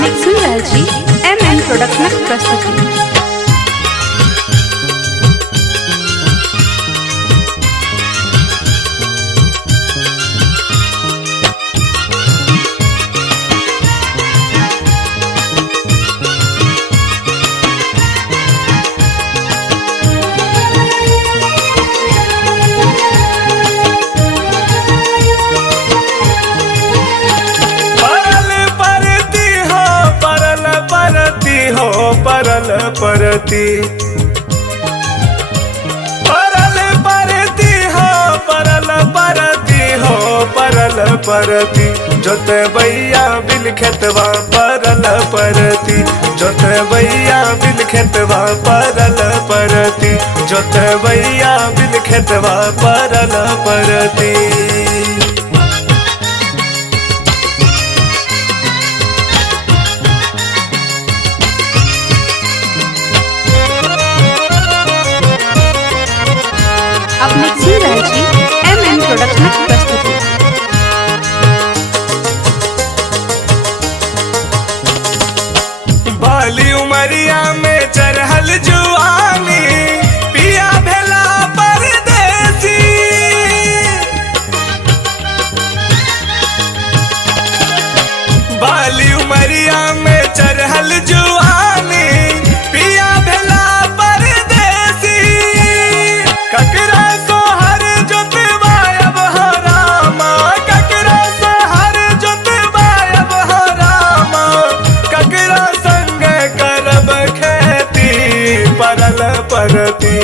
आपने सुन रहे जी एमएन प्रोडक्शन प्रस्तुति। परल परती परल परती हो परल परती हो परल परती जोत भैया बिन खेतवा परल परती जोत भैया बिन खेतवा परल परती जोत भैया बिन खेतवा परल परती। आपने सुन रहे जी एमएन प्रोडक्शन प्रस्तुति। बाली उमरिया में चरहल जुआनी पिया भेला परदेसी बाली उमरिया में चरहल जुआनी पिया भेला परदेसी ककरा परती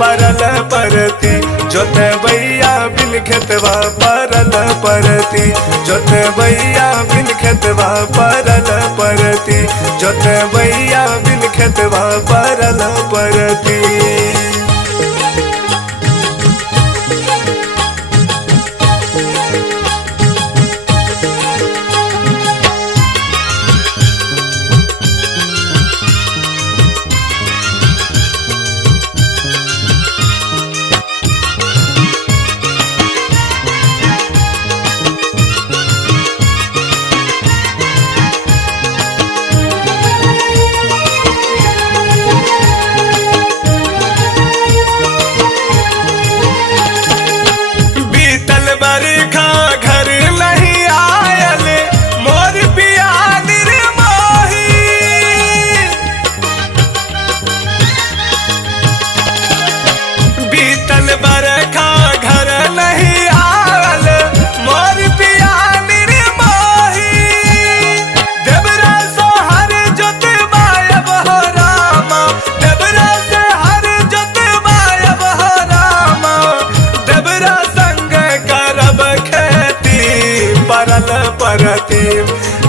परल परती जोत भैया बिन खेतवा परल परती जोत भैया बिन खेतवा परल परती जोत भैया बिन खेतवा परल परती।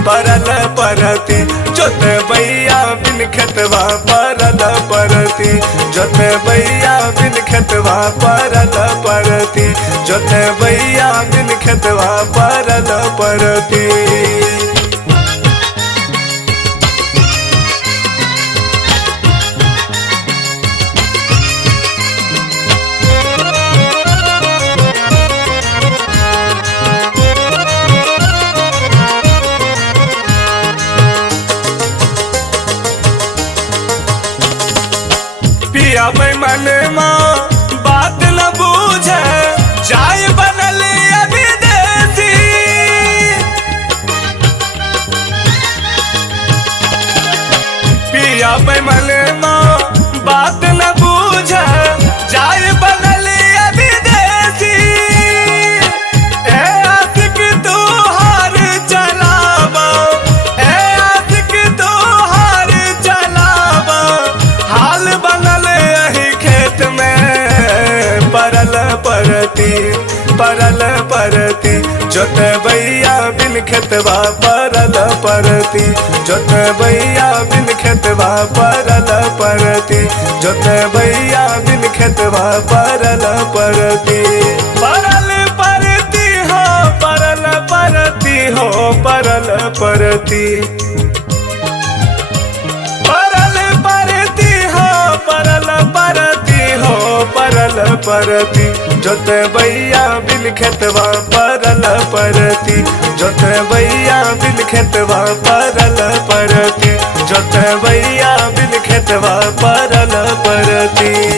परल परती जोत भैया बिन खेतवा परल परती जोत भैया बिन खेतवा परल परती जोत भैया बिन खेतवा परल परती। पिया मन माँ बात न बूझे जाय बनल अभी देसी पिया मन माँ बात न बूझे जाय बनल अभी देसी ए आशिक तू हार चलावा ए आशिक तू हार चलावा हाल बनल परल परती जोत भैया बिन खेतवा परल परती जोत भैया बिन खेतवा परल परती जोत भैया बिन खेतवा परल परती परल परती हो परल परती हो परल परती परल परती हो परल परती हो परल परती जोत भैया बिन खेतवा परल परती जोत भैया बिन खेतवा परल परती। जोतवैया बिन खेतवा परल परती।